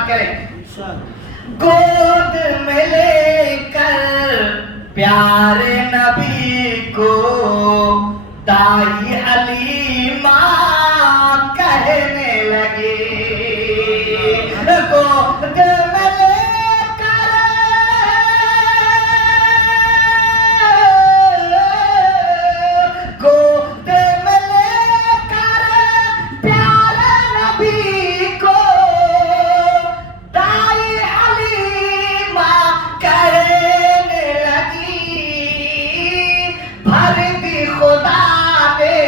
بات کریں. گود میں لے کر پیارے نبی کو دائی حلیمہ کہنے لگے. گود میں لے کر گود میں لے کر پیارے نبی کو دائی حلیمہ کہنے لگی. بھر دی خدا نے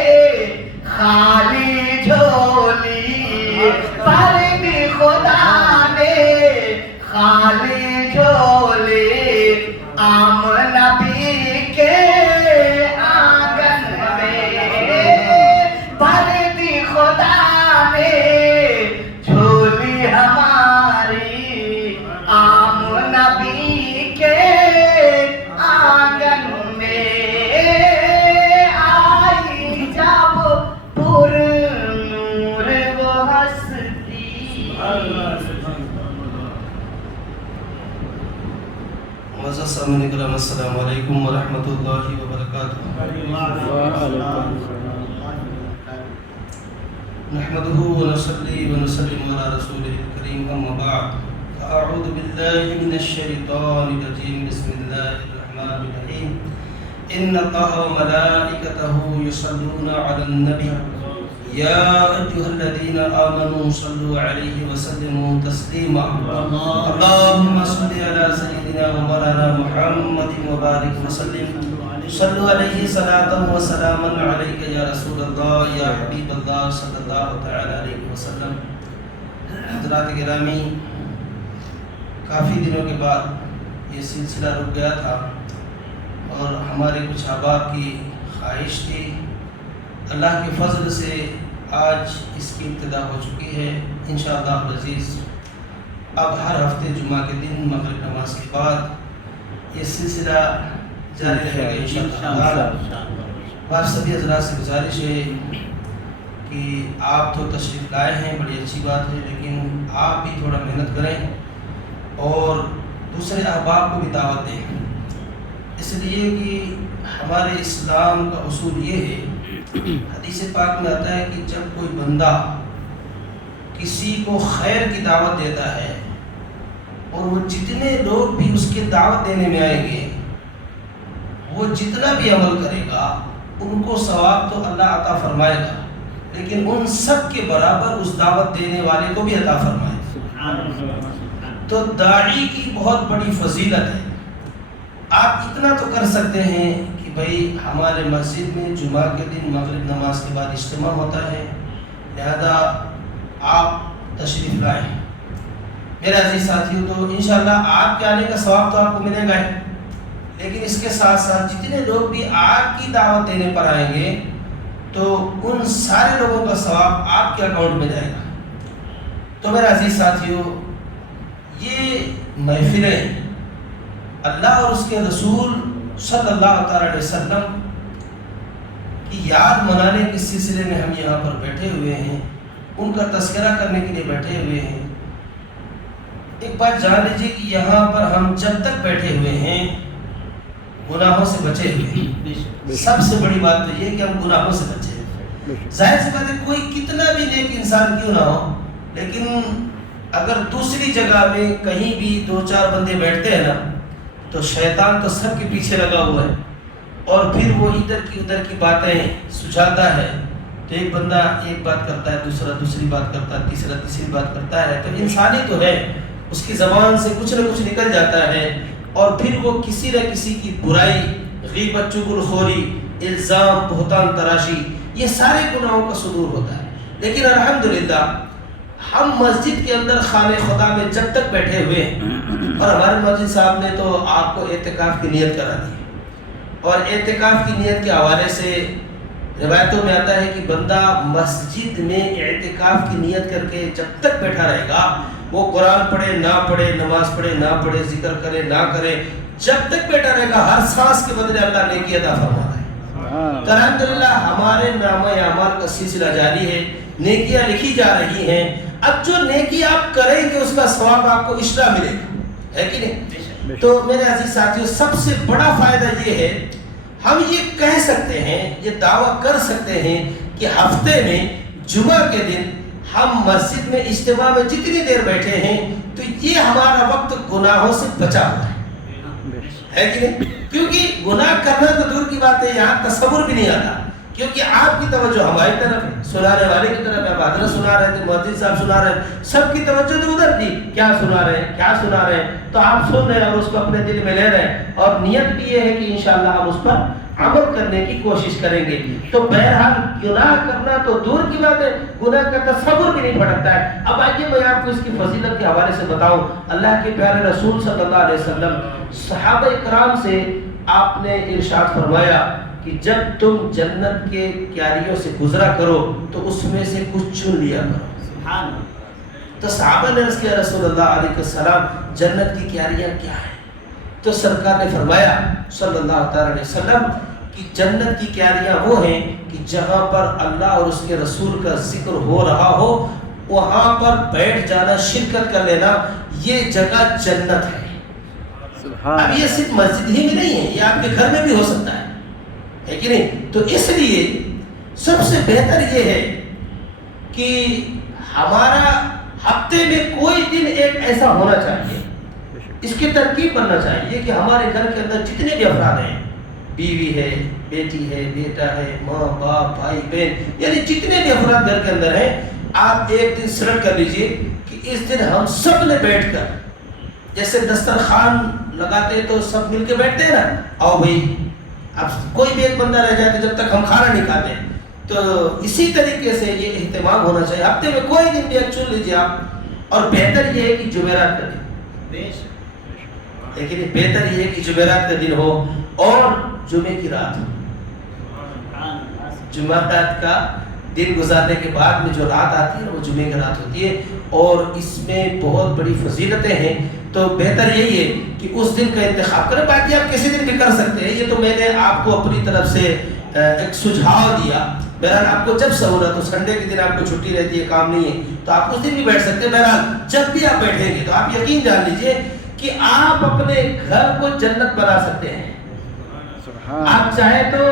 خالی جھولی, بھر دی خدا نے خالی جھولی, عام نبی کے آنگن میں. بھر دی خدا نے جھولی ہماری عام نبی کے آنگن میں. آئی جب پر نور وہ ہستی. معزز سامعین کرام السلام علیکم ورحمۃ اللہ وبرکاتہ. نحمده ونصلي ونسلم على رسوله الكريم اما بعد فاعوذ بالله من الشيطان الرجيم بسم الله الرحمن الرحيم. ان الله وملائكته يصلون على النبي يا ايها الذين امنوا صلوا عليه وسلموا تسليما. اللهم صل على سيدنا ومولانا محمد وبارك وسلم. صلوا علیہ صلاة و سلاما علیک یا رسول اللہ یا حبیب اللہ صلی اللہ تعالی علیہ وسلم. حضرات گرامی, کافی دنوں کے بعد یہ سلسلہ رک گیا تھا اور ہمارے کچھ احباب کی خواہش تھی. اللہ کے فضل سے آج اس کی ابتدا ہو چکی ہے انشاءاللہ العزیز. اب ہر ہفتے جمعہ کے دن مغرب نماز کے بعد یہ سلسلہ جاری رہے گا انشاءاللہ. آپ سبھی حضرات سے گزارش ہے کہ آپ تو تشریف لائے ہیں, بڑی اچھی بات ہے, لیکن آپ بھی تھوڑا محنت کریں اور دوسرے احباب کو بھی دعوت دیں. اس لیے کہ ہمارے اسلام کا اصول یہ ہے, حدیث پاک میں آتا ہے کہ جب کوئی بندہ کسی کو خیر کی دعوت دیتا ہے اور وہ جتنے لوگ بھی اس کے دعوت دینے میں آئیں گے, وہ جتنا بھی عمل کرے گا ان کو ثواب تو اللہ عطا فرمائے گا, لیکن ان سب کے برابر اس دعوت دینے والے کو بھی عطا فرمائے گا. تو داعی کی بہت بڑی فضیلت ہے. آپ اتنا تو کر سکتے ہیں کہ بھئی ہمارے مسجد میں جمعہ کے دن مغرب نماز کے بعد اجتماع ہوتا ہے, لہذا آپ تشریف لائیں. میرے عزیز ساتھیو, تو انشاءاللہ آپ کے آنے کا ثواب تو آپ کو ملے گا ہے, لیکن اس کے ساتھ ساتھ جتنے لوگ بھی آپ کی دعوت دینے پر آئیں گے تو ان سارے لوگوں کا ثواب آپ کے اکاؤنٹ میں جائے گا. تو میرے عزیز ساتھیو, یہ محفلیں اللہ اور اس کے رسول صلی اللہ تعالی علیہ وسلم کی یاد منانے کے سلسلے میں ہم یہاں پر بیٹھے ہوئے ہیں, ان کا تذکرہ کرنے کے لیے بیٹھے ہوئے ہیں. ایک بات جان لیجیے کہ یہاں پر ہم جب تک بیٹھے ہوئے ہیں گناہوں سے بچے ہوئے ہیں. سب سے بڑی بات تو یہ کہ ہم گناہوں سے بچے ہیں. ظاہر سی بات ہے کوئی کتنا بھی نیک انسان کیوں نہ ہو, لیکن اگر دوسری جگہ میں کہیں بھی دو چار بندے بیٹھتے ہیں نا تو شیطان تو سب کے پیچھے لگا ہوا ہے اور پھر وہ ادھر کی باتیں سجھاتا ہے. تو ایک بندہ ایک بات کرتا ہے, دوسرا دوسری بات کرتا ہے, تیسرا تیسری بات کرتا ہے. تو انسانی تو ہے, اس کی زبان سے کچھ نہ کچھ نکل جاتا ہے اور پھر وہ کسی نہ کسی کی برائی, غیبت, چغلخوری, الزام, بہتان تراشی, یہ سارے گناہوں کا صدور ہوتا ہے. لیکن الحمدللہ ہم مسجد کے اندر خانہ خدا میں جب تک بیٹھے ہوئے ہیں, اور ہمارے مسجد صاحب نے تو آپ کو اعتکاف کی نیت کرا دی, اور اعتکاف کی نیت کے حوالے سے روایتوں میں آتا ہے کہ بندہ مسجد میں اعتکاف کی نیت کر کے جب تک بیٹھا رہے گا, وہ قرآن پڑھے نہ پڑھے, نماز پڑھے نہ پڑھے, ذکر کرے نہ کرے, جب تک بیٹھا رہے گا ہر سانس کے بدلے اللہ نیکی عطا فرما رہا ہے. تو الحمدللہ ہمارے نامہ اعمال کا سلسلہ جاری ہے, نیکیاں لکھی جا رہی ہیں. اب جو نیکی آپ کریں گے اس کا ثواب آپ کو ایکسٹرا ملے گا، ہے کہ نہیں؟ تو میرے عزیز ساتھیوں، سب سے بڑا فائدہ یہ ہے، ہم یہ کہہ سکتے ہیں، یہ دعویٰ کر سکتے ہیں کہ ہفتے میں جمعہ کے دن ہم مسجد میں اجتماع میں جتنی دیر بیٹھے ہیں تو یہ ہمارا وقت گناہوں سے بچا ہوا ہے کہ نہیں؟ کیونکہ گناہ کرنا تو دور کی بات ہے، یہاں تصور بھی نہیں آتا، کیونکہ آپ کی توجہ ہماری طرف ہے، سنانے والے کی طرف ہے، حضرت سنا رہے تھے، مؤذن صاحب سنا رہے ہیں، سب کی توجہ تو ادھر تھی، کیا سنا رہے ہیں، کیا سنا رہے ہیں، تو آپ سن رہے ہیں اور اس کو اپنے دل میں لے رہے ہیں، اور نیت بھی یہ ہے کہ انشاءاللہ ہم اس پر عمل کرنے کی کوشش کریں گے۔ تو بہرحال گناہ کرنا تو دور کی بات ہے، گناہ کا تصور بھی نہیں پھٹکتا ہے۔ اب آئیے میں آپ کو اس کی فضیلت کے حوالے سے بتاؤں۔ اللہ کے پیارے رسول صلی اللہ علیہ وسلم صحابہ کرام سے آپ نے ارشاد فرمایا کہ جب تم جنت کے کیاریوں سے گزرا کرو تو اس میں سے کچھ چن لیا کرو۔ تو صحابہ نے عرض کیا رسول اللہ علیہ السلام جنت کی کیاریاں کیا ہیں؟ تو سرکار نے فرمایا صلی اللہ علیہ وسلم کہ جنت کی کیاریاں وہ ہیں کہ جہاں پر اللہ اور اس کے رسول کا ذکر ہو رہا ہو وہاں پر بیٹھ جانا، شرکت کر لینا، یہ جگہ جنت ہے۔ اب یہ صرف مسجد ہی میں نہیں ہے، یہ آپ کے گھر میں بھی ہو سکتا ہے کہ نہیں؟ تو اس لیے سب سے بہتر یہ ہے کہ ہمارا ہفتے میں کوئی دن ایک ایسا ہونا چاہیے، اس کی ترکیب بننا چاہیے کہ ہمارے گھر کے اندر جتنے بھی افراد ہیں، بیوی ہے، بیٹی ہے، بیٹا ہے، ماں باپ، بھائی بہن، یعنی جتنے بھی افراد گھر کے اندر ہیں، آپ ایک دن سلیکٹ کر لیجئے کہ اس دن ہم سب نے بیٹھ کر، جیسے دسترخوان لگاتے تو سب مل کے بیٹھتے ہیں نا، آؤ بھائی، اب کوئی بھی ایک بندہ رہ جائے جب تک ہم کھانا نہیں کھاتے، تو اسی طریقے سے یہ اہتمام ہونا چاہیے۔ ہفتے میں کوئی دن بھی ایک چن لیجئے آپ، اور بہتر یہ ہے کہ جمعرات کا دن، لیکن بہتر یہ ہے کہ جمعرات کا دن ہو اور جمعے کی رات ہو۔ جمعرات کا دن گزارنے کے بعد میں جو رات آتی ہے وہ جمعے کی رات ہوتی ہے، اور اس میں بہت بڑی فضیلتیں ہیں۔ تو بہتر یہی ہے کہ اس دن کا انتخاب کریں، باقی آپ کسی دن بھی کر سکتے ہیں، یہ تو میں نے آپ کو اپنی طرف سے ایک سجھاؤ دیا۔ بہرحال آپ کو جب سہولت ہو، سنڈے کے دن آپ کو چھٹی رہتی ہے، کام نہیں ہے، تو آپ اس دن بھی بیٹھ سکتے ہیں۔ بہرحال جب بھی آپ بیٹھیں گے تو آپ یقین جان لیجئے کہ آپ اپنے گھر کو جنت بنا سکتے ہیں۔ آپ چاہے تو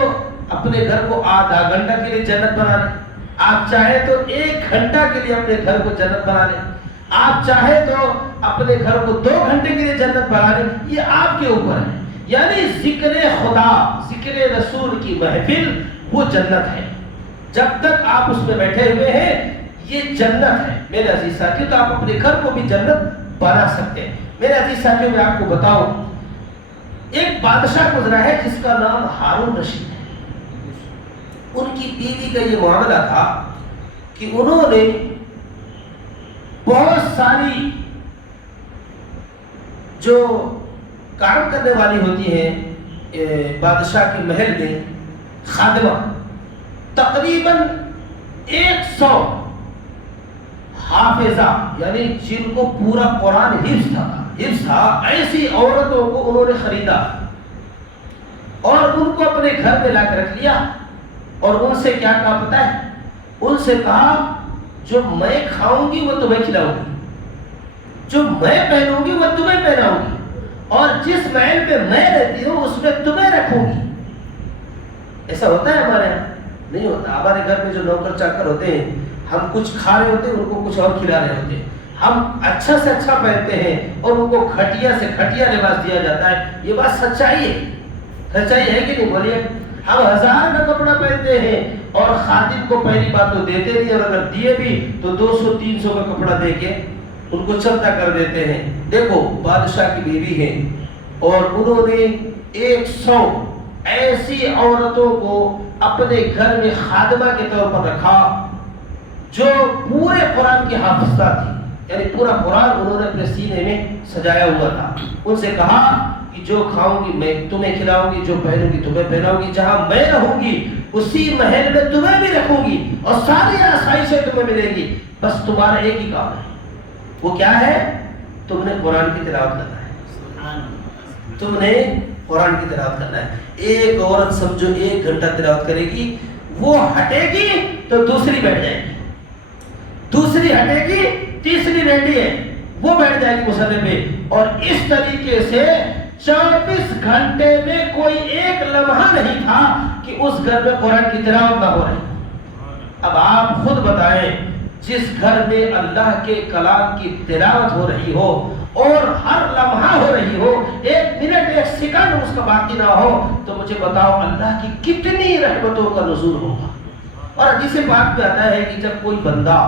اپنے گھر کو آدھا گھنٹہ کے لیے جنت بنا لیں، آپ چاہے تو 1 گھنٹہ کے لیے اپنے گھر کو جنت بنا لیں، آپ چاہے تو اپنے گھر کو 2 گھنٹے کے لیے جنت بنا لیں، یہ آپ کے اوپر ہے۔ یعنی ذکر خدا، ذکر رسول کی محفل وہ جنت ہے، جب تک آپ اس میں بیٹھے ہوئے ہیں یہ جنت ہے میرے عزیز ساتھیوں۔ تو آپ اپنے گھر کو بھی جنت بنا سکتے ہیں۔ میرے عزیز ساتھیوں، میں آپ کو بتاؤں، ایک بادشاہ گزرا ہے جس کا نام ہارون رشید ہے۔ ان کی بیوی کا یہ معاملہ تھا کہ انہوں نے بہت ساری جو کام کرنے والی ہوتی ہیں بادشاہ کے محل میں، خادمہ، تقریباً 100 حافظہ، یعنی جن کو پورا قرآن حفظ تھا، ایسی عورتوں کو انہوں نے خریدا اور ان کو اپنے گھر میں لا کر رکھ لیا، اور ان سے کیا کہا پتہ ہے؟ ان سے کہا جو میں کھاؤں گی وہ تمہیں کھلاؤں گی، جو میں پہنوں گی وہ تمہیں پہناؤں گی، اور جس محل پہ میں رہتی ہوں اس میں تمہیں رکھوں گی۔ ایسا ہوتا ہے ہمارے یہاں؟ نہیں ہوتا۔ ہمارے گھر میں جو نوکر چاکر ہوتے ہیں، ہم کچھ کھا رہے ہوتے ہیں ان کو کچھ اور کھلا رہے ہوتے ہیں، ہم اچھا سے اچھا پہنتے ہیں اور ان کو گھٹیا سے گھٹیا لباس دیا جاتا ہے۔ یہ بات سچائی ہے، سچائی ہے کہ نہیں؟ بولیے۔ ہم 1000 کا کپڑا پہنتے ہیں اور خادم کو پہلی بات تو دیتے نہیں، اور اگر دیے بھی تو 200-300 کا کپڑا دے کے ان کو چلتا کر دیتے ہیں۔ دیکھو، بادشاہ کی بیوی ہے اور انہوں نے 100 ایسی عورتوں کو اپنے گھر میں خادمہ کے طور پر رکھا جو پورے قرآن کی حافظہ تھی، یعنی پورا قرآن انہوں نے اپنے سینے میں سجایا ہوا تھا۔ ان سے کہا کہ جو کھاؤں گی میں تمہیں کھلاؤں گی، جو پہنوں گی تمہیں پہناؤں گی، جہاں میں رہوں گی اسی محل میں تمہیں بھی رکھوں گی، اور ساری آسائشیں تمہیں ملیں گی، بس تمہارا ایک ہی کام ہے۔ وہ کیا ہے؟ تم نے قرآن کی تلاوت کرنا ہے، تم نے قرآن کی تلاوت کرنا ہے۔ ایک عورت سمجھو 1 گھنٹہ تلاوت کرے گی، وہ ہٹے گی تو دوسری بیٹھ جائے گی، دوسری ہٹے گی، تیسری ریڈی ہے وہ بیٹھ جائے گی مصلی پہ. اور اس طریقے سے 24 گھنٹے میں کوئی ایک لمحہ نہیں تھا کہ اس گھر میں قرآن کی تلاوت نہ ہو رہی. اب آپ خود بتائیں، جس گھر میں اللہ کے کلام کی تلاوت ہو رہی ہو اور ہر لمحہ ہو رہی ہو، ایک منٹ ایک سیکنڈ اس کا باقی نہ ہو، تو مجھے بتاؤ اللہ کی کتنی رحمتوں کا نزول ہوگا. اور حدیث پاک میں آتا ہے کہ جب کوئی بندہ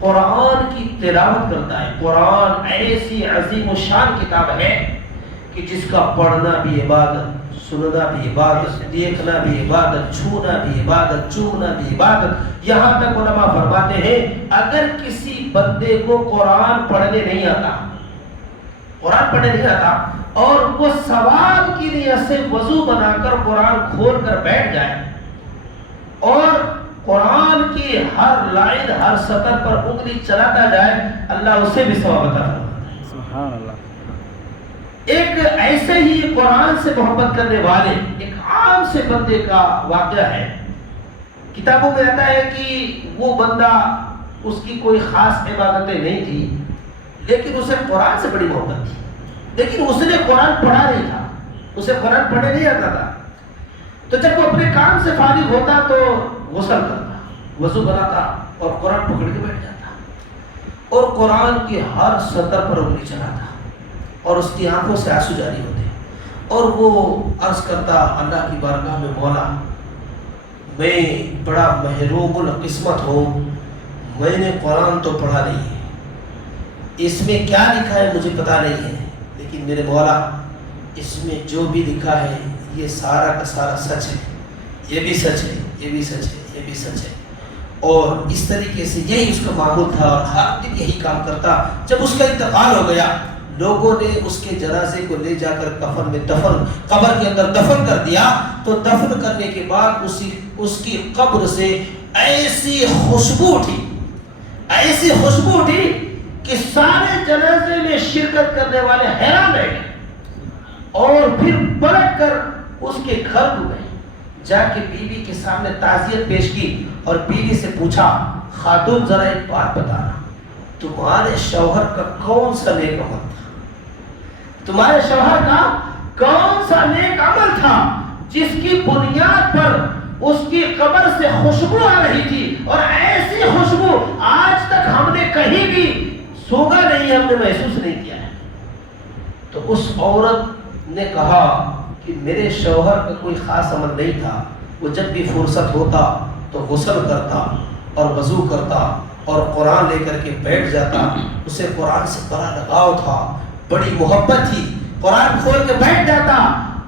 قرآن کی تلاوت کرتا ہے، قرآن ایسی عظیم و شان کتاب ہے کہ جس کا پڑھنا بھی عبادت، سننا بھی عبادت، دیکھنا بھی عبادت، چھونا بھی عبادت، چومنا بھی عبادت. یہاں تک علماء فرماتے ہیں اگر کسی بندے کو قرآن پڑھنے نہیں آتا، قرآن پڑھنے نہیں آتا اور وہ ثواب کی نیت سے وضو بنا کر قرآن کھول کر بیٹھ جائے اور قرآن کی ہر لائن ہر سطر پر انگلی چلاتا جائے، اللہ اسے بھی ثواب عطا فرماتا ہے. سبحان اللہ. ایک ایسے ہی قرآن سے محبت کرنے والے ایک عام سے بندے کا واقعہ ہے. کتابوں میں آتا ہے کہ وہ بندہ، اس کی کوئی خاص عبادتیں نہیں تھی لیکن اسے قرآن سے بڑی محبت تھی، لیکن اس نے قرآن پڑھا نہیں تھا، اسے قرآن پڑھنے نہیں آتا تھا. تو جب وہ اپنے کام سے فارغ ہوتا تو غسل کرتا، وضو بناتا اور قرآن پکڑ کے بیٹھ جاتا اور قرآن کے ہر سطر پر انگلی چلاتا اور اس کی آنکھوں سے آنسو جاری ہوتے اور وہ عرض کرتا اللہ کی بارگاہ میں، مولا میں بڑا محروم القسمت ہوں، میں نے قرآن تو پڑھا نہیں ہے، اس میں کیا لکھا ہے مجھے پتا نہیں ہے، لیکن میرے مولا اس میں جو بھی لکھا ہے یہ سارا کا سارا سچ ہے، یہ بھی سچ ہے، یہ بھی سچ ہے، یہ بھی سچ ہے. اور اس طریقے سے یہی اس کا معمول تھا اور ہر دن یہی کام کرتا. جب اس کا انتقال ہو گیا، لوگوں نے اس کے جنازے کو لے جا کر کفن میں دفن، قبر کے اندر دفن کر دیا. تو دفن کرنے کے بعد اس کی قبر سے ایسی خوشبو اٹھی، ایسی خوشبو اٹھی کہ سارے جنازے میں شرکت کرنے والے حیران رہ گئے اور پھر پلٹ کر اس کے گھر کو گئے، جا کے بیوی کے سامنے تعزیت پیش کی اور بیوی سے پوچھا، خاتون ذرا ایک بات بتانا، تمہارے شوہر کا کون سا نیک عمل تھا؟ تمہارے شوہر کا کون سا نیک عمل تھا جس کی بنیاد پر اس کی قبر سے خوشبو آ رہی تھی؟ اور ایسی خوشبو آج تک ہم نے کہیں بھی سونگا نہیں، ہم نے محسوس نہیں کیا ہے. تو اس عورت نے کہا کہ میرے شوہر کا کوئی خاص عمل نہیں تھا، وہ جب بھی فرصت ہوتا تو غسل کرتا اور وضو کرتا اور قرآن لے کر کے بیٹھ جاتا. اسے قرآن سے بڑا لگاؤ تھا، بڑی محبت تھی، قرآن کھول کے بیٹھ جاتا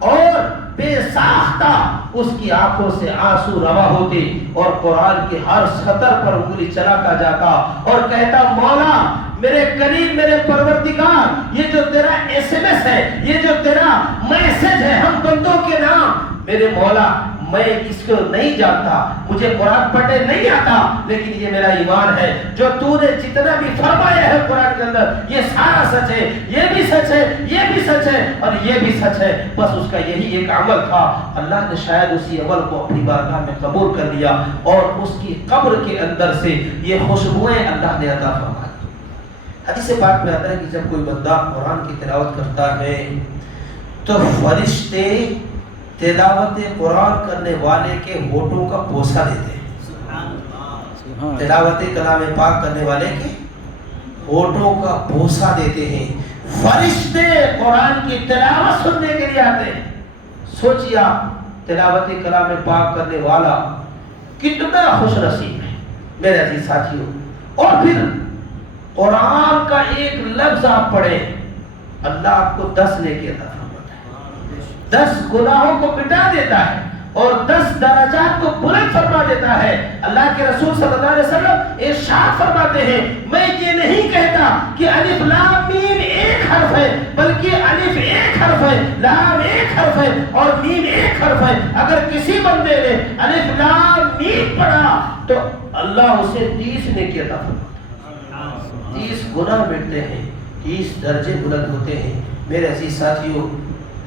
اور بے ساختہ اس کی آنکھوں سے آنسو روا ہوتے اور قرآن کے ہر سطر پر انگلی چلاتا جاتا اور کہتا، مولا میرے قریب، میرے پروردگار، یہ جو تیرا SMS ہے، یہ جو تیرا میسج ہے ہم بندوں کے نام، میرے مولا میں اس کو نہیں جانتا، مجھے قرآن پڑھنے نہیں آتا، لیکن یہ میرا ایمان ہے، جو تو نے جتنا بھی فرمایا ہے قرآن کے اندر یہ سارا سچ ہے، یہ بھی سچ ہے، یہ بھی سچ ہے اور یہ بھی سچ ہے. بس اس کا یہی ایک عمل تھا. اللہ نے شاید اسی عمل کو اپنی بارگاہ میں قبول کر لیا اور اس کی قبر کے اندر سے یہ خوشبوئیں اللہ نے عطا فرمائی. حدیث پاک میں آتا ہے کہ جب کوئی بندہ قرآن کی تلاوت کرتا ہے تو فرشتے تلاوت قرآن کرنے والے کے ہونٹوں کا بوسہ دیتے ہیں. تلاوت کلام پاک کرنے والے کے ہونٹوں کا بوسہ دیتے ہیں. فرشتے قرآن کی تلاوت سننے کے لیے آتے ہیں. سوچیے آپ، تلاوت کلام پاک کرنے والا کتنا خوش نصیب ہے میرے عزیز ساتھیوں. اور پھر قرآن کا ایک لفظ آپ پڑھیں، اللہ آپ کو 10 نیکی عطا فرماتا ہے، 10 گناہوں کو مٹا دیتا ہے اور 10 درجات کو بلند فرما دیتا ہے. اللہ کے رسول صلی اللہ علیہ وسلم ارشاد فرماتے ہیں، میں یہ نہیں کہتا کہ الف لام میم ایک حرف ہے، بلکہ الف ایک حرف ہے، لام ایک حرف ہے اور میم ایک حرف ہے. اگر کسی بندے نے الف لام میم پڑھا تو اللہ اسے 30 نیکی عطا فرماتا ہے، 30 گناہ مٹتے ہیں، 30 درجے بلند ہوتے ہیں. میرے عزیز ساتھیوں،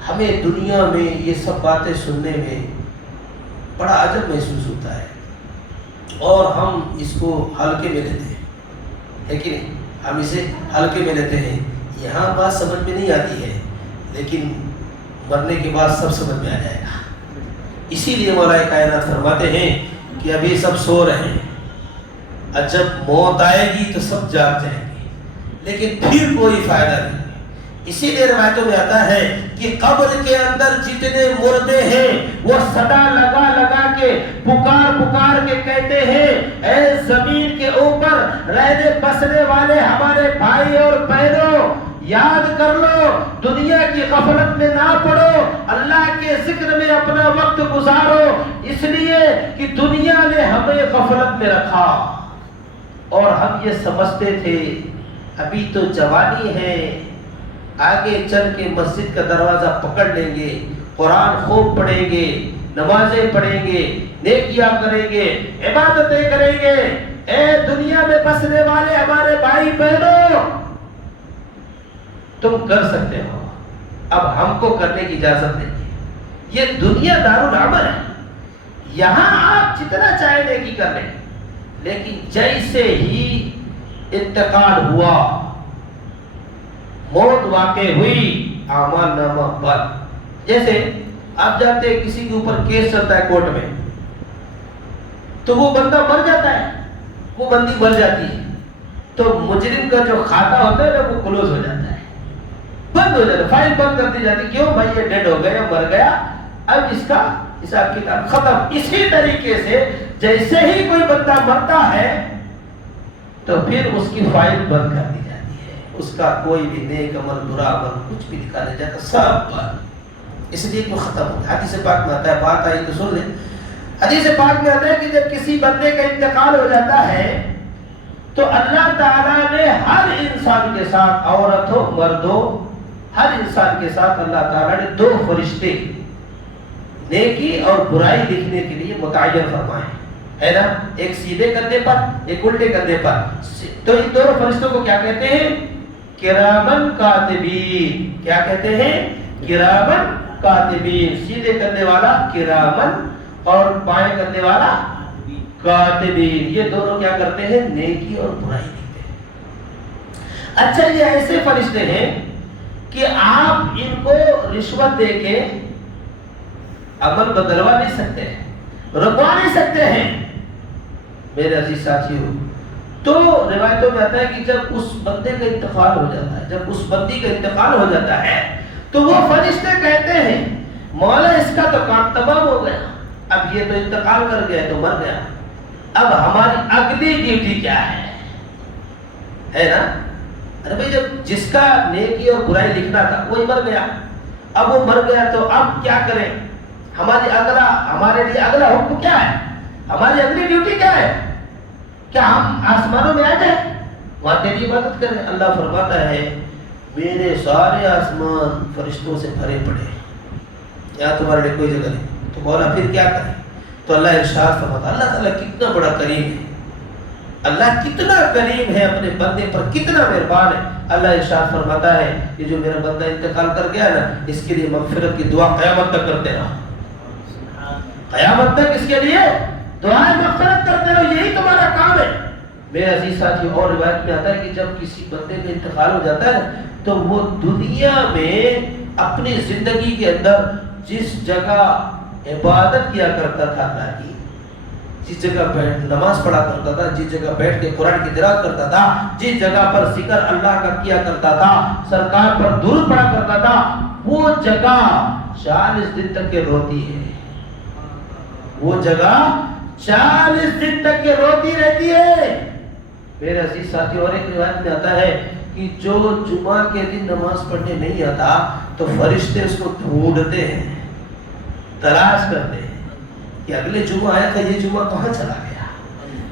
ہمیں دنیا میں یہ سب باتیں سننے میں بڑا عجب محسوس ہوتا ہے اور ہم اس کو ہلکے میں لیتے ہیں. ہے کہ نہیں؟ ہم اسے ہلکے میں لیتے ہیں، یہاں بات سمجھ میں نہیں آتی ہے، لیکن مرنے کے بعد سب سمجھ میں آ جائے گا۔ اسی لیے مولا کائنات فرماتے ہیں کہ ابھی سب سو رہے ہیں، اور جب موت آئے گی تو سب جاگ جائیں گے، لیکن پھر کوئی فائدہ نہیں۔ اسی لیے روایتوں میں آتا ہے کہ قبر کے اندر جتنے مردے ہیں وہ صدا لگا لگا کے پکار کے کہتے ہیں، اے زمین کے اوپر رہنے بسنے والے ہمارے بھائی اور بہنوں، یاد کر لو، دنیا کی غفلت میں نہ پڑو، اللہ کے ذکر میں اپنا وقت گزارو، اس لیے کہ دنیا نے ہمیں غفلت میں رکھا اور ہم یہ سمجھتے تھے ابھی تو جوانی ہے، آگے چل کے مسجد کا دروازہ پکڑ لیں گے، قرآن خوب پڑھیں گے، نمازیں پڑھیں گے، نیکیاں کریں گے، عبادتیں کریں گے۔ اے دنیا میں بسنے والے ہمارے بھائی بہنوں، تم کر سکتے ہو، اب ہم کو کرنے کی اجازت نہیں ہے۔ یہ دنیا دارالعمل ہے، یہاں آپ جتنا چاہیں نیکی کر لیں، لیکن جیسے ہی انتقال ہوا، موت واقع ہوئی، اعمال نامہ بند۔ جیسے آپ جانتے ہیں کسی کے اوپر کیس چلتا ہے کورٹ میں، تو وہ بندہ مر جاتا ہے، وہ بندی مر جاتی ہے، تو مجرم کا جو کھاتا ہوتا ہے نا وہ کلوز ہو جاتا ہے، بند ہو جاتا ہے، فائل بند کر دی جاتی ہے۔ کیوں بھائی؟ یہ ڈیڈ ہو گیا، مر گیا، اب اس کا حساب کتاب ختم۔ اسی طریقے سے جیسے ہی کوئی بندہ مرتا ہے تو پھر اس کی فائل بند کر دی جاتی ہے، اس کا کوئی بھی نیک عمل برا عمل کچھ بھی دکھا نہیں جاتا، سب بند، اس لیے تو ختم ہوتا ہے۔ حدیث پاک میں آتا ہے، بات آئی تو سن لیں، حدیث پاک میں آتا ہے کہ جب کسی بندے کا انتقال ہو جاتا ہے تو اللہ تعالیٰ نے ہر انسان کے ساتھ، عورت ہو مرد ہو، ہر انسان کے ساتھ اللہ تعالیٰ نے دو فرشتے نیکی اور برائی لکھنے کے لیے متعین فرمائے ہے نا، ایک سیدھے کندھے پر، ایک الٹے کندھے پر۔ تو ان دونوں فرشتوں کو کیا کہتے ہیں؟ کرامن کاتبین۔ کیا کہتے ہیں؟ کرامن کاتبین۔ سیدھے کندھے والا کرامن اور بائیں کندھے والا کاتبین، یہ دونوں کیا کرتے ہیں؟ نیکی اور برائی لکھتے ہیں۔ اچھا، یہ ایسے فرشتے ہیں کہ آپ ان کو رشوت دے کے عمل بدلوا نہیں سکتے ہیں، رکوا نہیں سکتے ہیں میرے عزیز ساتھیوں۔ تو روایتوں میں آتا ہے کہ جب اس بندے کا انتقال ہو جاتا ہے، جب اس بندی کا انتقال ہو جاتا ہے تو وہ فرشتے کہتے ہیں، مولا اس کا تو کام تمام ہو گیا، اب یہ تو انتقال کر گیا تو مر گیا، اب ہماری اگلی ڈیوٹی کیا ہے نا؟ ارے بھائی، جب جس کا نیکی اور برائی لکھنا تھا وہی مر گیا، اب وہ مر گیا تو اب کیا کریں؟ ہمارے لیے اگلا حکم کیا ہے؟ ہماری اگلی ڈیوٹی کیا ہے؟ کیا ہم آسمانوں میں آ جائیں وہاں تیری عبادت کریں؟ اللہ فرماتا ہے میرے سارے آسمان فرشتوں سے بھرے پڑے، یہاں تمہارے لیے کوئی جگہ نہیں، تو مولا پھر کیا کریں؟ تو اللہ ارشاد فرماتا ہے، اللہ تعالیٰ کتنا بڑا کریم ہے، اللہ کتنا کریم ہے اپنے بندے پر، کتنا مہربان ہے۔ اللہ ارشاد فرماتا ہے یہ جو میرا بندہ انتقال کر گیا نا، اس کے لیے مغفرت کی دعا قیامت تک کرتے رہو، قیامت تک اس کے لیے دعائیں مغفرت کرتے رہو، یہی تمہارا کام ہے میرے عزیز ساتھی۔ اور روایت میں آتا ہے کہ جب کسی بندے کا انتقال ہو جاتا ہے تو وہ دنیا میں اپنی زندگی کے اندر جس جگہ عبادت کیا کرتا تھا اللہ کی، جس جگہ بیٹھ نماز پڑھا کرتا تھا، جس جگہ بیٹھ کے قرآن کی تلاوت کرتا تھا، جس جگہ پر ذکر اللہ کا کیا کرتا تھا، سرکار پر درود پڑھا کرتا تھا، وہ جگہ 40 دن تک کے روتی ہے، وہ جگہ 40 دن تک کے روتی رہتی ہے میرے عزیز ساتھی۔ اور ایک روایت میں آتا ہے کہ جو جمعہ کے دن نماز پڑھنے نہیں آتا تو فرشتے اس کو ڈھونڈتے ہیں، تلاش کرتے ہیں کہ اگلے جمعہ آیا تھا، یہ جمعہ کہاں چلا گیا،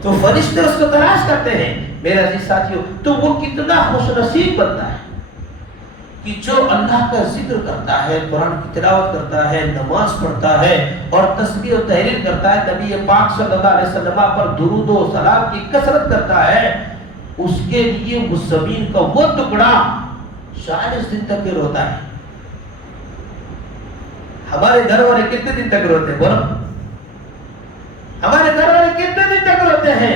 تو فرشتے اس کو تلاش کرتے ہیں میرے عزیز ساتھیوں۔ تو وہ کتنا خوش نصیب بنتا ہے کہ جو اللہ کا ذکر کرتا ہے، قرآن کی تلاوت کرتا ہے، نماز پڑھتا ہے اور تسبیح و تحلیل کرتا ہے، نبی پاک صلی اللہ علیہ وسلم پر درود و سلام کی کثرت کرتا ہے، اس کے لیے اس زمین کا وہ ٹکڑا 40 دن تک روتا ہے۔ ہمارے گھر والے کتنے دن تک روتے ہیں؟ بولو، ہمارے گھر والے کتنے دن تک روتے ہیں؟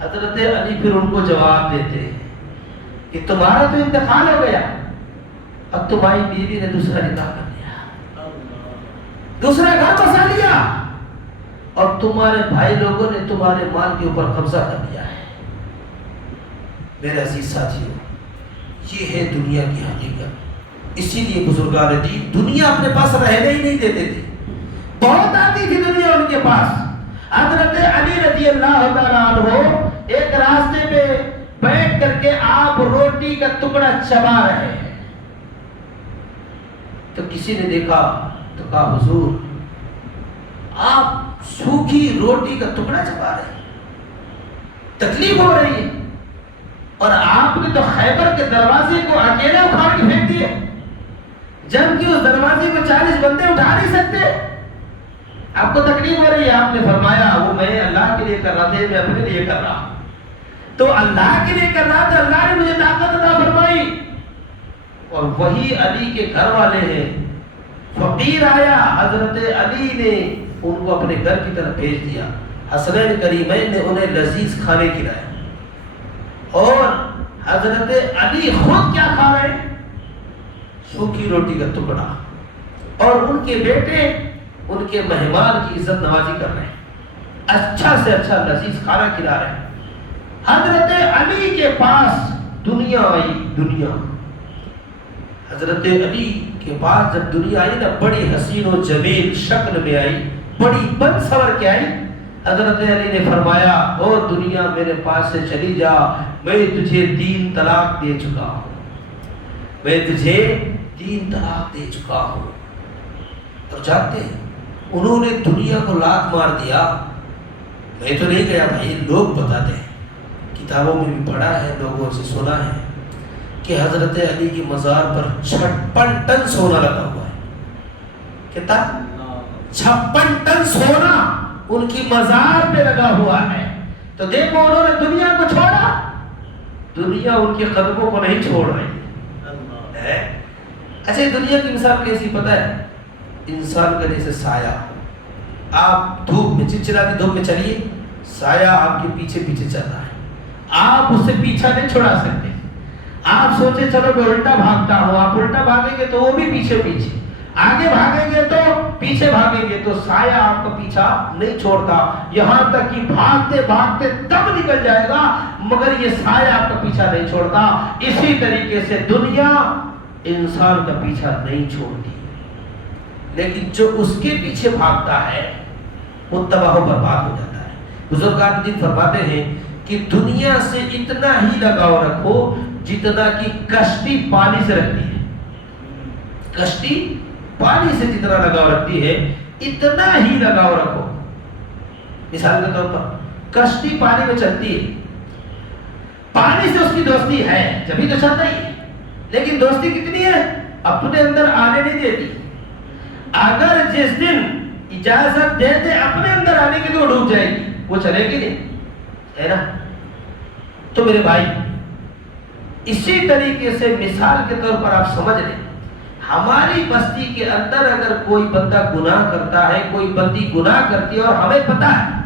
حضرت علی پھر ان کو جواب دیتے ہیں کہ تمہارا تو انتقال ہو گیا، اب تمہاری بیوی نے دوسرا نکاح کر لیا، دوسرا گھر بسا لیا، اور تمہارے بھائی لوگوں نے تمہارے مال کے اوپر قبضہ کر لیا ہے۔ میرے عزیز ساتھیوں، یہ ہے دنیا کی حقیقت۔ اسی لیے بزرگان دین دنیا اپنے پاس رہنے ہی نہیں دیتے تھے، بہت آتی تھی دنیا ان کے پاس۔ حضرت علی رضی اللہ تعالیٰ عنہ ایک راستے پہ بیٹھ کر کے آپ روٹی کا ٹکڑا چبا رہے ہیں، تو کسی نے دیکھا تو کہا حضور آپ سوکھی روٹی کا ٹکڑا چبا رہے ہیں، تکلیف ہو رہی ہے، اور آپ نے تو خیبر کے دروازے کو اکیلے اٹھا کے پھینک دیے، جبکہ اس دروازے کو 40 بندے اٹھا نہیں سکتے، آپ کو تکلیف ہو رہی ہے۔ آپ نے فرمایا وہ میں اللہ کے لیے کر رہا تھا، میں اپنے لیے کر رہا، تو اللہ کے لیے کر رہا تھا، اللہ نے مجھے طاقت عطا فرمائی۔ اور وہی علی کے گھر والے ہیں، فقیر آیا، حضرت علی نے ان کو اپنے گھر کی طرف بھیج دیا، حسنین کریمین نے انہیں لذیذ کھانے کھلائے، اور حضرت علی خود کیا کھا رہے ہیں؟ سوکھی روٹی کا ٹکڑا، اور ان کے بیٹے ان کے مہمان کی عزت نوازی کر رہے ہیں، اچھا سے اچھا لذیذ کھانا کھلا رہے ہیں۔ حضرت علی کے پاس دنیا آئی، دنیا، حضرت علی کے پاس جب دنیا آئی نا، بڑی حسین و جمیل شکل میں آئی، بڑی بن سور کے آئی۔ حضرت علی نے فرمایا او دنیا میرے پاس سے چلی جا، میں تجھے 3 طلاق دے چکا ہوں، میں تجھے 3 طلاق دے چکا ہوں۔ اور جانتے ہیں انہوں نے دنیا کو لات مار دیا، میں تو نہیں گیا بھائی، لوگ بتاتے ہیں، کتابوں میں بھی پڑھا ہے، لوگوں سے سنا ہے کہ حضرت علی کی مزار پر 56 ٹن سونا لگا ہوا ہے۔ کتنا؟ 56 ٹن سونا ان کی مزار پہ لگا ہوا ہے۔ تو دیکھو انہوں نے دنیا کو چھوڑا، دنیا ان کے قدموں کو نہیں چھوڑ رہی ہے۔ اچھا دنیا کی مثال کیسی پتہ ہے؟ انسان کا جیسے سایہ، آپ دھوپ میں چلچلاتی دھوپ میں چلیے، سایہ آپ کے پیچھے پیچھے چل رہا ہے، آپ اس سے پیچھا نہیں چھڑا سکتے۔ آپ سوچے چلو میں الٹا بھاگتا ہوں، آپ الٹا بھاگیں گے تو وہ بھی پیچھے پیچھے، آگے بھاگیں گے تو پیچھے بھاگیں گے، تو سایہ آپ کا پیچھا نہیں چھوڑتا، یہاں تک کہ بھاگتے بھاگتے دم نکل جائے گا مگر یہ سایہ آپ کا پیچھا نہیں چھوڑتا۔ اسی طریقے سے دنیا انسان کا پیچھا نہیں چھوڑتی، لیکن جو اس کے پیچھے بھاگتا ہے وہ تباہ و برباد ہو جاتا ہے۔ بزرگان دین فرماتے ہیں کہ دنیا سے اتنا ہی لگاؤ رکھو جتنا کہ کشتی پانی سے رکھتی ہے، کشتی پانی سے جتنا لگاؤ رکھتی ہے اتنا ہی لگاؤ رکھو۔ مثال کے طور پر کشتی پانی میں چلتی ہے، پانی سے اس کی دوستی ہے جبھی تو چلتا ہی ہے، لیکن دوستی کتنی ہے؟ اپنے اندر آنے نہیں دیتی۔ اگر جس دن اجازت دے دے اپنے اندر آنے کی تو ڈوب جائے گی، وہ چلے گی نہیں، ہے نا؟ تو میرے بھائی اسی طریقے سے مثال کے طور پر آپ سمجھ لیں، ہماری بستی کے اندر اگر کوئی بندہ گناہ کرتا ہے، کوئی بندی گناہ کرتی ہے اور ہمیں پتا ہے،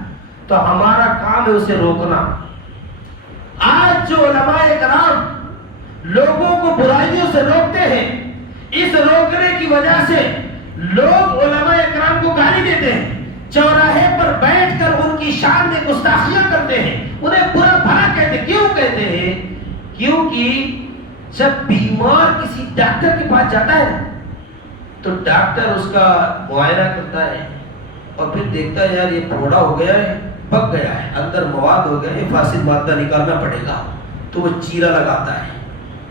تو ہمارا کام ہے اسے روکنا۔ آج جو علماء کرام لوگوں کو برائیوں سے روکتے ہیں، اس روکنے کی وجہ سے لوگ علماء کرام کو گالی دیتے ہیں، چوراہے پر بیٹھ کر ان کی شان میں گستاخیاں کرتے ہیں، انہیں برا بھلا کہتے ہیں۔ کیوں کہتے ہیں؟ کیونکہ جب بیمار کسی ڈاکٹر کے پاس جاتا ہے تو ڈاکٹر اس کا معائنہ کرتا ہے اور پھر دیکھتا ہے یار یہ پھوڑا ہو گیا ہے، پک گیا ہے، اندر مواد ہو گیا ہے، فاسد مادہ نکالنا پڑے گا، تو وہ چیرا لگاتا ہے۔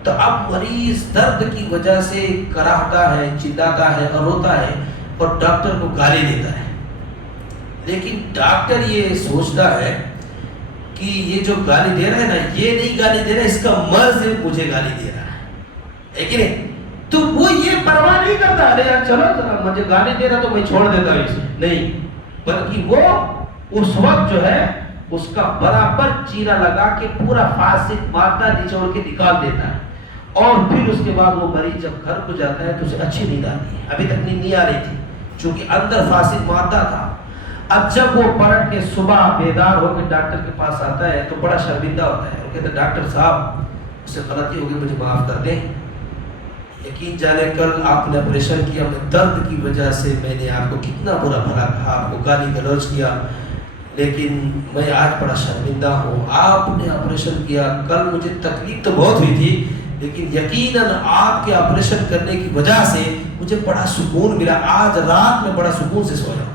تو اب مریض درد کی وجہ سے کراہتا ہے، چلاتا ہے اور روتا ہے اور ڈاکٹر کو گالی دیتا ہے، لیکن ڈاکٹر یہ سوچتا ہے کہ یہ جو گالی دے رہا ہے نا، یہ نہیں گالی دے رہا ہے، اس کا مرض مجھے گالی دے رہا ہے کہ نہیں؟ تو وہ یہ پرواہ نہیں کرتا ارے یار چلو ذرا مجھے گالی دے رہا تو میں چھوڑ دیتا ہوں اسے، نہیں، بلکہ وہ اس وقت جو ہے اس کا برابر چیرا لگا کے پورا فاسد مادہ نچوڑ کے نکال دیتا ہے، اور پھر اس کے بعد وہ مریض جب گھر کو جاتا ہے تو اسے اچھی نیند آتی ہے، ابھی تک نیند نہیں آ رہی تھی چونکہ اندر فاسد مادہ تھا۔ اب جب وہ پڑھ کے صبح بیدار ہو کے ڈاکٹر کے پاس آتا ہے تو بڑا شرمندہ ہوتا ہے. وہ کہتا ہے ڈاکٹر صاحب اس سے غلطی ہو گئی, مجھے معاف کر دیں. یقین جانے کل آپ نے آپریشن کیا, میں درد کی وجہ سے میں نے آپ کو کتنا برا بھلا کہا, آپ کو گالی گلوچ کیا, لیکن میں آج بڑا شرمندہ ہوں. آپ نے آپریشن کیا, کل مجھے تکلیف تو بہت ہوئی تھی, لیکن یقیناً آپ کے آپریشن کرنے کی وجہ سے مجھے بڑا سکون ملا. آج رات میں بڑا سکون سے سویا.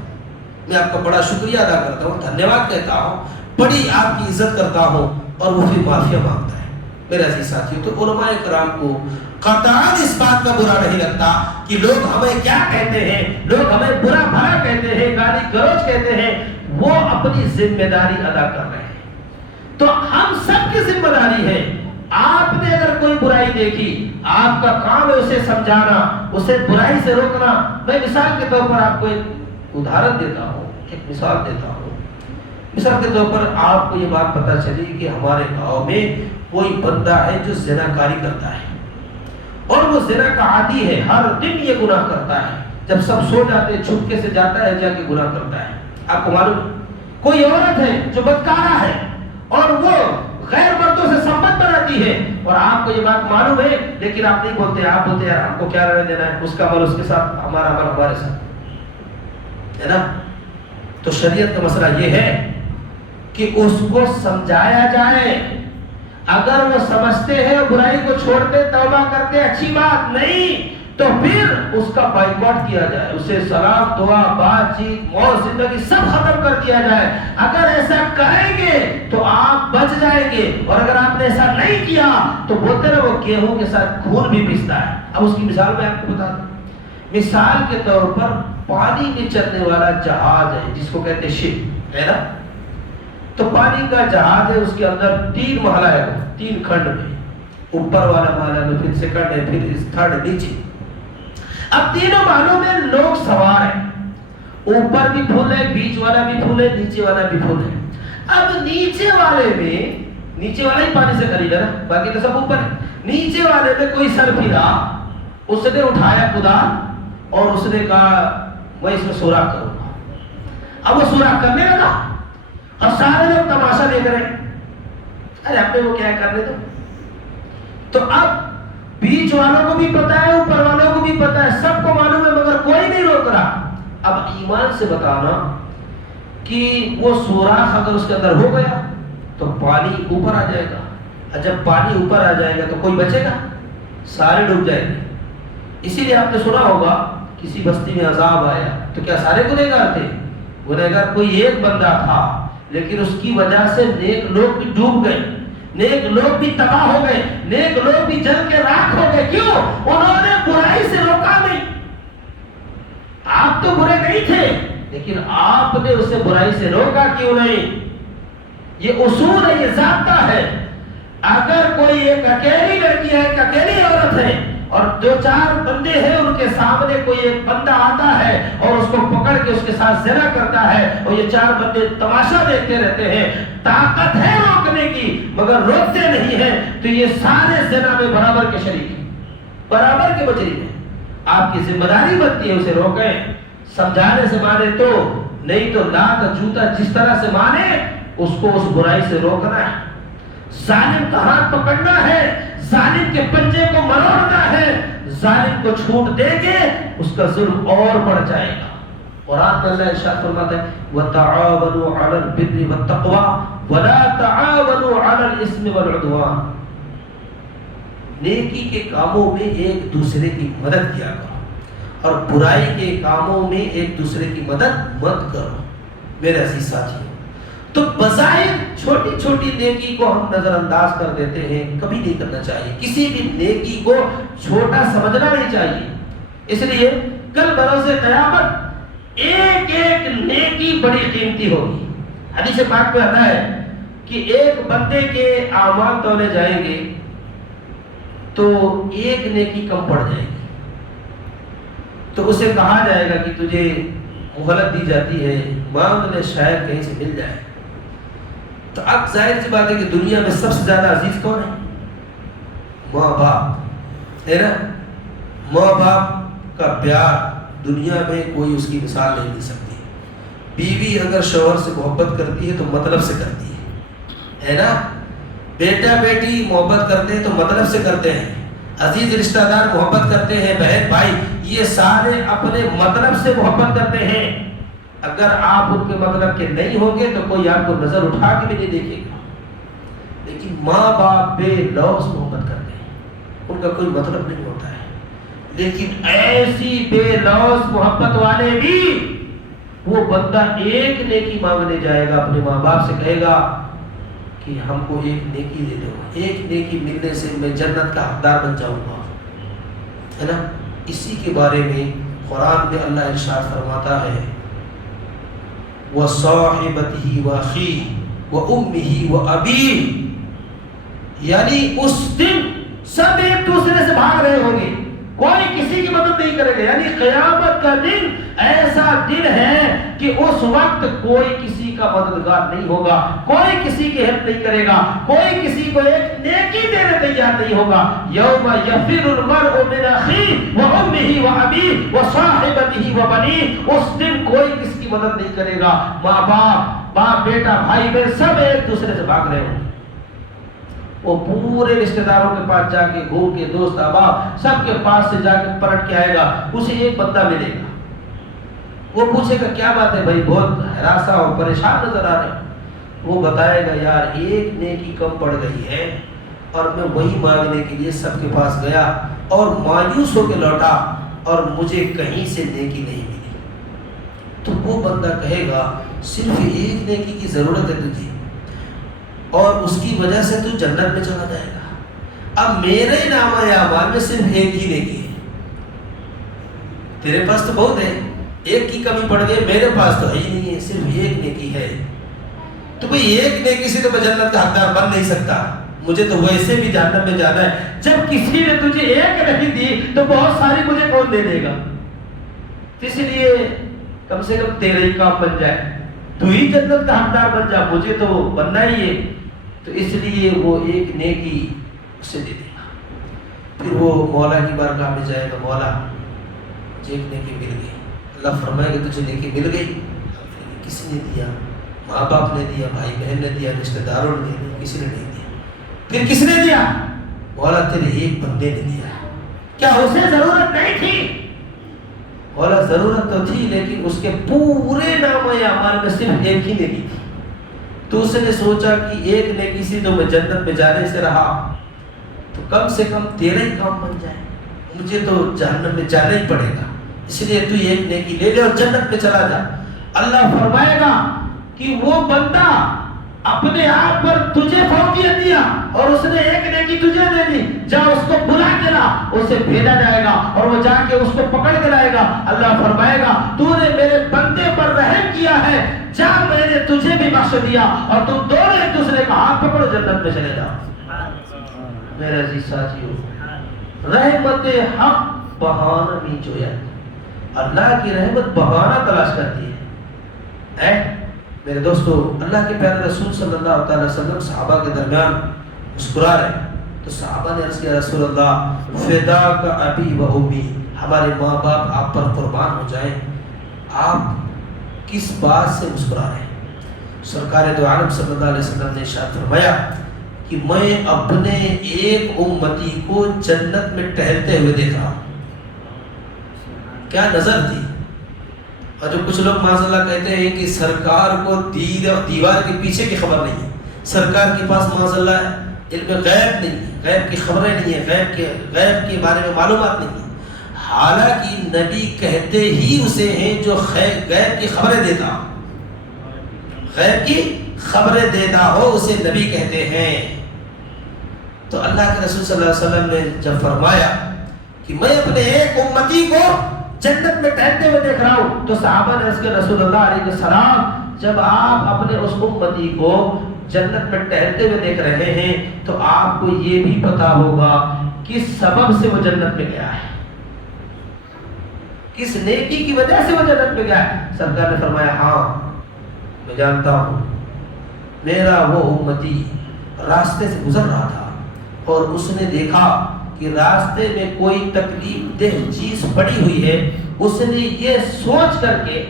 میں آپ کا بڑا شکریہ ادا کرتا ہوں, دھنیہ واد کہتا ہوں, بڑی آپ کی عزت کرتا ہوں. اور وہ پھر معافیا مانگتا ہے. میرے عزیز ساتھیوں, تو علماء کرام کو قطعاً اس بات کا برا نہیں لگتا کہ لوگ ہمیں کیا کہتے ہیں, لوگ ہمیں برا بھلا کہتے ہیں, گالی گلوچ کہتے ہیں. وہ اپنی ذمہ داری ادا کر رہے ہیں. تو ہم سب کی ذمہ داری ہے. آپ نے اگر کوئی برائی دیکھی, آپ کا کام ہے اسے سمجھانا, اسے برائی سے روکنا. میں مثال کے طور پر آپ کو ایک ادھارن دیتا ہوں, ایک مثال دیتا ہوں. مثال کے طور پر آپ کو یہ بات پتہ چلی کہ ہمارے گاؤں میں کوئی بندہ ہے جو زناکاری کرتا ہے, اور وہ زنا کا عادی ہے, ہر دن یہ گناہ کرتا ہے. جب سب سو جاتے چھپکے سے جاتا ہے, جا کے گناہ کرتا ہے. آپ کو معلوم کوئی عورت ہے جو بدکارہ ہے اور وہ غیر مردوں سے سمبند بناتی ہے, اور آپ کو یہ بات معلوم ہے, لیکن آپ نہیں بولتے. آپ بولتے یار ہم کو کیا رہنے دینا ہے, اس کا عمل اس کے ساتھ, ہمارا عمل ہمارے ساتھ, ہے نا. تو شریعت کا مسئلہ یہ ہے کہ اس کو سمجھایا جائے. اگر وہ سمجھتے ہیں, برائی کو چھوڑتے, توبہ کرتے, اچھی بات نہیں, تو پھر اس کا بائیکاٹ کیا جائے. اسے سلام, دعا, بات چیت, موت, زندگی سب ختم کر دیا جائے. اگر ایسا کریں گے تو آپ بچ جائیں گے, اور اگر آپ نے ایسا نہیں کیا تو بولتے نا وہ گیہوں کے ساتھ خون بھی پستا ہے. اب اس کی مثال میں آپ کو بتا دوں. مثال کے طور پر پانی میں چلنے والا جہاز ہے جس کو کہتے شپ, ہے نا. تو پانی کا جہاز ہے, اس کے اندر 3 محلہ ہے, 3 کھنڈ میں, اوپر والا محلہ میں, پھر سیکنڈ ہے, پھر تھرڈ نیچے. اب تینوں محلوں میں لوگ سوار ہیں, اوپر بھی پھول ہے, بیچ والا بھی پھول ہے, نیچے والا بھی پھول ہے. اب نیچے والے میں, نیچے والا ہی پانی سے قریب ہے نا, باقی تو سب اوپر ہے. نیچے والے میں کوئی سر پھرا, اس نے اٹھایا کدال اور اس نے کہا میں اس میں سوراخ کروں گا. اب وہ سوراخ کرنے لگا اور سارے لوگ تماشا دیکھ رہے ہیں, ارے اپنے وہ کیا کرنے دو. تو اب بیچ والوں کو بھی پتا ہے, اوپر والوں کو بھی پتا ہے, سب کو معلوم ہے, مگر کوئی نہیں روک رہا. اب ایمان سے بتانا کہ وہ سوراخ اگر اس کے اندر ہو گیا تو پانی اوپر آ جائے گا, اور جب پانی اوپر آ جائے گا تو کوئی بچے گا, سارے ڈوب جائیں گے. اسی لیے آپ نے سنا ہوگا کسی بستی میں عذاب آیا تو کیا سارے گنہگار تھے؟ گنہگار کوئی ایک بندہ تھا, لیکن اس کی وجہ سے نیک لوگ بھی ڈوب گئے, نیک لوگ بھی تباہ ہو گئے, نیک لوگ بھی جل کے راکھ ہو گئے. کیوں؟ انہوں نے برائی سے روکا نہیں. آپ تو برے نہیں تھے, لیکن آپ نے اسے برائی سے روکا کیوں نہیں؟ یہ اصول ہے, یہ ضابطہ ہے. اگر کوئی ایک اکیلی لڑکی ہے, ایک اکیلی عورت ہے, اور 2-4 بندے ہیں, ان کے سامنے کوئی ایک بندہ آتا ہے اور اس کو پکڑ کے اس کے ساتھ زنا کرتا ہے, اور یہ 4 بندے تماشا دیکھتے رہتے ہیں, طاقت ہے روکنے کی مگر روکتے نہیں ہیں, تو یہ سارے زنا میں برابر کے شریک ہیں, برابر کے مجرم ہیں. آپ کی ذمہ داری بنتی ہے اسے روکیں, سمجھانے سے مانے تو, نہیں تو لات جوتا جس طرح سے مانے اس کو اس برائی سے روکنا ہے. ظالم کا ہاتھ پکڑنا ہے, ظالم کے پنجے کو مروڑنا ہے. ظالم کو چھوٹ دیں گے اس کا ظلم اور بڑھ جائے گا. قرآن میں اللہ ارشاد فرماتا ہے وَتَعَاوَنُوا عَلَى الْبِرِّ وَالتَّقْوَى وَلَا تَعَاوَنُوا عَلَى الْإِثْمِ وَالْعُدْوَانِ. نیکی کے کاموں میں ایک دوسرے کی مدد کیا کرو, اور برائی کے کاموں میں ایک دوسرے کی مدد مت کرو. میرے عزیز ساتھیوں, تو بظاہر چھوٹی چھوٹی نیکی کو ہم نظر انداز کر دیتے ہیں, کبھی نہیں کرنا چاہیے. کسی بھی نیکی کو چھوٹا سمجھنا نہیں چاہیے. اس لیے کل بروز قیامت ایک ایک نیکی بڑی قیمتی ہوگی. حدیث پاک میں آتا ہے کہ ایک بندے کے اعمال تولے جائیں گے تو ایک نیکی کم پڑ جائے گی, تو اسے کہا جائے گا کہ تجھے مہلت دی جاتی ہے, مانگ لے شاید کہیں سے مل جائے. تو اب ظاہر سی بات ہے کہ دنیا میں سب سے زیادہ عزیز کون ہے؟ ماں باپ, ہے نا. ماں باپ کا پیار دنیا میں کوئی اس کی مثال نہیں دے سکتی. بیوی اگر شوہر سے محبت کرتی ہے تو مطلب سے کرتی ہے نا؟ بیٹا بیٹی محبت کرتے ہیں تو مطلب سے کرتے ہیں، عزیز رشتہ دار محبت کرتے ہیں، بہن بھائی یہ سارے اپنے مطلب سے محبت کرتے ہیں۔ اگر آپ ان کے مطلب کے نہیں ہوں گے تو کوئی آپ کو نظر اٹھا کے بھی نہیں دیکھے گا۔ لیکن ماں باپ بے لوث محبت کرتے ہیں، ان کا کوئی مطلب نہیں ہوتا ہے، لیکن ایسی بے لوث محبت والے بھی وہ بندہ ایک نیکی مانگنے جائے گا اپنے ماں باپ سے، کہے گا کہ ہم کو ایک نیکی دے دو، ایک نیکی ملنے سے میں جنت کا حقدار بن جاؤں گا، ہے نا؟ اسی کے بارے میں قرآن میں اللہ ارشاد فرماتا ہے وَصَاحِبَتِهِ وَأَخِيهِ وَأُمِّهِ وَأَبِيهِ، یعنی اس دن سب ایک دوسرے سے بھاگ رہے ہوں گے، کوئی کسی کی مدد نہیں کرے گا۔ یعنی قیامت کا دن ایسا دن ہے کہ اس وقت کوئی کسی کا مددگار نہیں ہوگا، کوئی کسی کی ہیلپ نہیں کرے گا، کوئی کسی کو ایک نیکی دینے تیار نہیں ہوگا۔ یوم یفر المرء من اخیہ وامہ وابیہ وصاحبتہ وبنیہ، اس دن کوئی کسی کی مدد نہیں کرے گا، ماں باپ بیٹا بھائی بہن سب ایک دوسرے سے بھاگ رہے ہوں گے۔ وہ پورے رشتہ داروں کے پاس جا کے گھوم کے دوست احباب سب کے پاس سے جا کے پلٹ کے آئے گا، اسے ایک بندہ ملے گا، وہ پوچھے گا کیا بات ہے بھائی، بہت ہراساں اور پریشان نظر آ رہے، وہ بتائے گا یار ایک نیکی کم پڑ گئی ہے اور میں وہی مانگنے کے لیے سب کے پاس گیا اور مایوس ہو کے لوٹا اور مجھے کہیں سے نیکی نہیں ملی۔ تو وہ بندہ کہے گا صرف ایک نیکی کی ضرورت ہے تجھے اور اس کی وجہ سے تو جنت میں چلا جائے گا، اب میرے نامہ اعمال میں صرف ایک ہی نیکی ہے، تیرے پاس تو بہت ہے، ایک کی کمی پڑ گئی، میرے پاس تو ہے ہی نہیں ہے، صرف ایک نیکی ہے۔ تو بھئی ایک نیکی سے تو میں جنت کا حقدار بن نہیں سکتا، مجھے تو ویسے بھی جہنم میں جانا ہے، جب کسی نے تجھے ایک نہیں دی تو بہت ساری مجھے کون دے دے گا؟ اس لیے کم سے کم تیرا ہی کام بن جائے، تو ہی جنت کا حقدار بن جا، مجھے تو بننا ہی ہے۔ تو اس لیے وہ ایک نیکی اسے دے دے گا، پھر وہ مولا کی بارگاہ میں جائے گا، مولا مجھے ایک نیکی مل گئی۔ اللہ فرمائے گا تجھے نیکی مل گئی، کس نے دیا؟ ماں باپ نے دیا، بھائی بہن نے دیا، رشتہ داروں نے دیا، کسی نے نہیں دیا۔ پھر کس نے دیا؟ مولا تیرے ایک بندے نے دیا۔ کیا اسے ضرورت نہیں تھی؟ مولا ضرورت تو تھی، لیکن اس کے پورے نامہ اعمال میں صرف ایک ہی نیکی تھی، تو اس نے سوچا کہ ایک نیکی سے تو میں جنت میں جانے سے رہا، تو کم سے کم تیرا ہی کام بن جائے، مجھے تو جہنم میں جانا ہی پڑے گا، اس لیے تو ایک نیکی لے لے اور جنت میں چلا جا۔ اللہ فرمائے گا کہ وہ بندہ اپنے آپ پر تجھے فوقیت دیا اور اس نے ایک نیکی تجھے دے دی، جا اس کو بلا کے لا، اسے بھیجا جائے گا اور وہ جا کے اس کو پکڑ کے لائے گا۔ اللہ فرمائے گا تو نے میرے بندے پر رحم کیا ہے، جا میں نے تجھے بھی بخش دیا اور تم دونوں ایک دوسرے کا ہاتھ پکڑو جنت میں چلے جاؤ۔ میرے عزیز ساتھیو، رحمت حق بہانہ نہیں چویا، اللہ کی رحمت بہانہ تلاش کرتی ہے۔ میرے دوستو، اللہ کے پیارے رسول صلی اللہ تعالی وسلم صحابہ کے درمیان مسکرا رہے، تو صحابہ نے عرض کیا رسول اللہ فداک ابی و امی، ہمارے ماں باپ آپ پر قربان ہو جائیں، آپ کس بات سے مسکرا رہے ہیں؟ سرکار دو عالم صلی اللہ علیہ وسلم نے ارشاد فرمایا کہ میں اپنے ایک امتی کو جنت میں ٹہلتے ہوئے دیکھ رہا ہوں۔ کیا نظر تھی! اور جو کچھ لوگ معاذ اللہ کہتے ہیں کہ سرکار کو دیوار کے پیچھے کی خبر نہیں ہے، سرکار کے پاس معاذ اللہ علم غیب نہیں ہے، غیب کی خبریں نہیں ہیں، غیب کے بارے میں معلومات نہیں ہیں، حالانکہ نبی کہتے ہی اسے ہیں جو غیب کی خبریں دیتا ہو، غیب کی خبریں دیتا ہو اسے نبی کہتے ہیں۔ تو اللہ کے رسول صلی اللہ علیہ وسلم نے جب فرمایا کہ میں اپنے ایک امتی کو جنت میں ٹہلتے ہوئے دیکھ رہا ہوں، تو صحابہ نے اس کے رسول اللہ علیہ السلام جب آپ اپنے اس امتی کو جنت میں ٹہلتے ہوئے دیکھ رہے ہیں تو آپ کو یہ بھی پتا ہوگا کس سبب سے وہ جنت میں گیا ہے، کس نیکی کی وجہ سے وہ جنت میں گیا ہے۔ سرکار نے فرمایا ہاں میں جانتا ہوں، میرا وہ امتی راستے سے گزر رہا تھا اور اس نے دیکھا کہ راستے میں کوئی تکلیف دہ چیز پڑی ہوئی ہے، اس نے یہ سوچ کر کے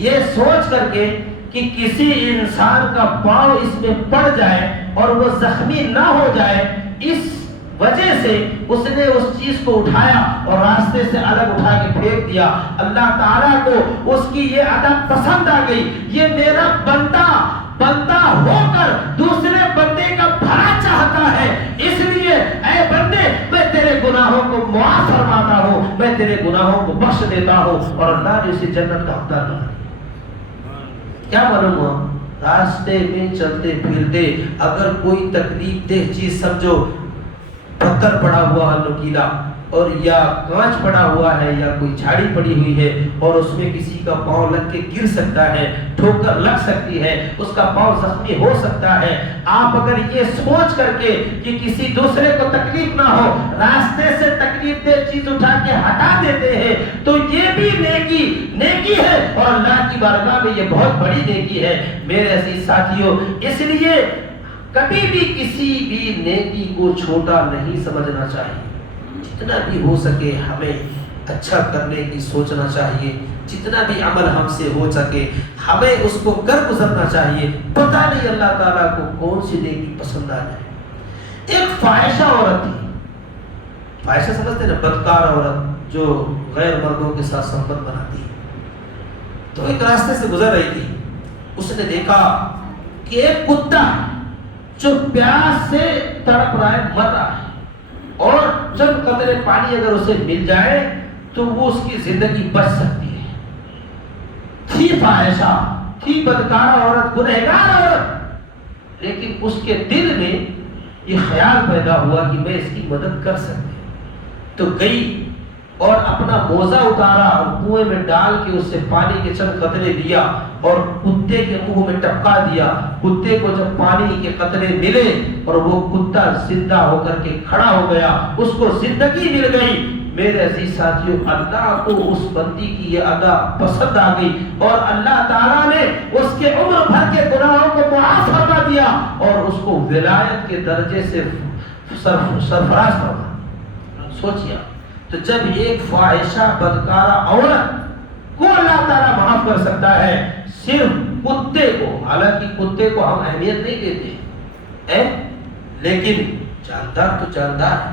یہ سوچ کر کے کہ کسی انسان کا پاؤں اس میں پڑ جائے اور وہ زخمی نہ ہو جائے، اس وجہ سے اس نے اس چیز کو اٹھایا اور راستے سے الگ اٹھا کے پھینک دیا۔ اللہ تعالیٰ کو اس کی یہ عادت پسند آ گئی، یہ میرا بندہ ہو کر دوسرے بندے کا بھلا چاہتا ہے، اس لیے اے بندے میں تیرے گناہوں کو معاف فرماتا ہوں، میں تیرے گناہوں کو بخش دیتا ہوں، اور اللہ نے اسے جنت کا حقدار بنا دیا۔ کیا معلوم ہوا؟ راستے میں چلتے پھرتے اگر کوئی تکلیف دہ چیز سمجھو، پتھر پڑا ہوا ہے نوکیلا، اور یا کانچ پڑا ہوا ہے، یا کوئی جھاڑی پڑی ہوئی ہے اور اس میں کسی کا پاؤں لگ کے گر سکتا ہے، ٹھوکر لگ سکتی ہے، اس کا پاؤں زخمی ہو سکتا ہے، آپ اگر یہ سوچ کر کے کہ کسی دوسرے کو تکلیف نہ ہو راستے سے تکلیف دہ چیز اٹھا کے ہٹا دیتے ہیں، تو یہ بھی نیکی ہے، اور اللہ کی بارگاہ میں یہ بہت بڑی نیکی ہے میرے عزیز ساتھیوں۔ اس لیے کبھی بھی کسی بھی نیکی کو چھوٹا نہیں سمجھنا چاہیے، جتنا بھی ہو سکے ہمیں اچھا کرنے کی سوچنا چاہیے، جتنا بھی عمل ہم سے ہو سکے ہمیں اس کو کر گزرنا چاہیے، پتہ نہیں اللہ تعالیٰ کو کون سی نیکی پسند آ جائے۔ ایک فاحشہ عورت تھی، فاحشہ سمجھتے ہیں نا، بدکار عورت جو غیر مردوں کے ساتھ صحبت بناتی ہے، تو ایک راستے سے گزر رہی تھی، اس نے دیکھا کہ ایک کتا جو پیاس سے تڑپ رہا ہے، مر رہا ہے، اور چند قطرے پانی اگر اسے مل جائے تو وہ اس کی زندگی بچ سکتی ہے۔ تھی فاحشہ، تھی بدکار عورت، گنہگار عورت، لیکن اس کے دل میں یہ خیال پیدا ہوا کہ میں اس کی مدد کر سکتی ہوں، تو گئی اور اپنا موزہ اتارا اور کنویں میں ڈال کے اس سے پانی کے چند قطرے لیا اور کتے کے منہ میں ٹپکا دیا۔ کتے کو جب پانی کے قطرے ملے اور وہ کتا زندہ ہو کر کے کھڑا ہو گیا، اس کو زندگی مل گئی۔ میرے عزیز ساتھیوں، اللہ کو اس بندی کی یہ ادا پسند آ گئی، اور اللہ تعالیٰ نے اس کے عمر بھر کے گناہوں کو معاف فرما دیا اور اس کو ولایت کے درجے سے سرفراز فرما۔ سوچیا، تو جب ایک فاحشہ بدکارہ عورت کو اللہ تعالیٰ معاف کر سکتا ہے، صرف کتے کو، حالانکہ کتے کو ہم اہمیت نہیں دیتے ہیں، لیکن جاندار تو جاندار ہے،